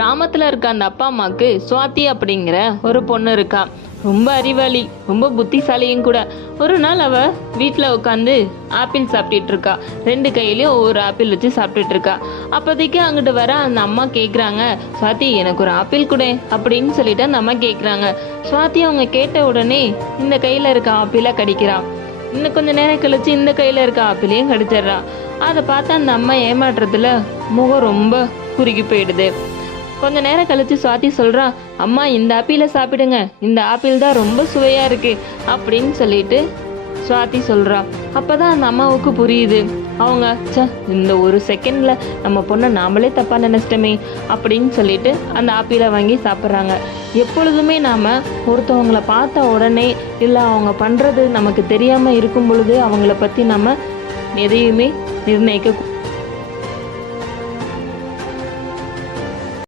கிராமத்தில் இருக்க அந்த அப்பா அம்மாவுக்கு சுவாதி அப்படிங்கிற ஒரு பொண்ணு இருக்கா. ரொம்ப அறிவாளி ரொம்ப புத்திசாலியும் கூட. ஒரு நாள் அவ வீட்டில் உட்காந்து ஆப்பிள் சாப்பிட்டுட்டு இருக்கா. ரெண்டு கையிலையும் ஒவ்வொரு ஆப்பிள் வச்சு சாப்பிட்டுட்டு இருக்கா. அப்போதைக்கு அங்கிட்டு வர அந்த அம்மா கேட்குறாங்க சுவாதி எனக்கு ஒரு ஆப்பிள் கொடு அப்படின்னு சொல்லிட்டு அந்த அம்மா கேட்குறாங்க சுவாதி அவங்க கேட்ட உடனே இந்த கையில் இருக்க ஆப்பிளை கடிக்கிறான் இன்னும் கொஞ்சம் நேரம் கழிச்சு இந்த கையில் இருக்க ஆப்பிளையும் கடிச்சிட்றான் அதை பார்த்து அந்த அம்மா ஏமாற்றுறதுல முகம் ரொம்ப குறுகி போயிடுது. கொஞ்ச நேரம் கழிச்சு சுவாதி சொல்கிறான் அம்மா இந்த ஆப்பிளை சாப்பிடுங்க. இந்த ஆப்பிள் தான் ரொம்ப சுவையா இருக்கு. அப்படின்னு சொல்லிட்டு சுவாதி அப்போ அப்பதான் அந்த அம்மாவுக்கு புரியுது. அவங்க ச இந்த ஒரு செகண்ட்ல நம்ம பொண்ணை நாமளே தப்பா நினைச்சிட்டோமே அப்படின்னு சொல்லிட்டு அந்த ஆப்பிளை வாங்கி சாப்பிட்றாங்க. எப்பொழுதுமே நாம ஒருத்தவங்களை பார்த்த உடனே இல்லை அவங்க பண்றது நமக்கு தெரியாம இருக்கும் பொழுது அவங்கள பத்தி நம்ம எதையுமே நிர்ணயிக்க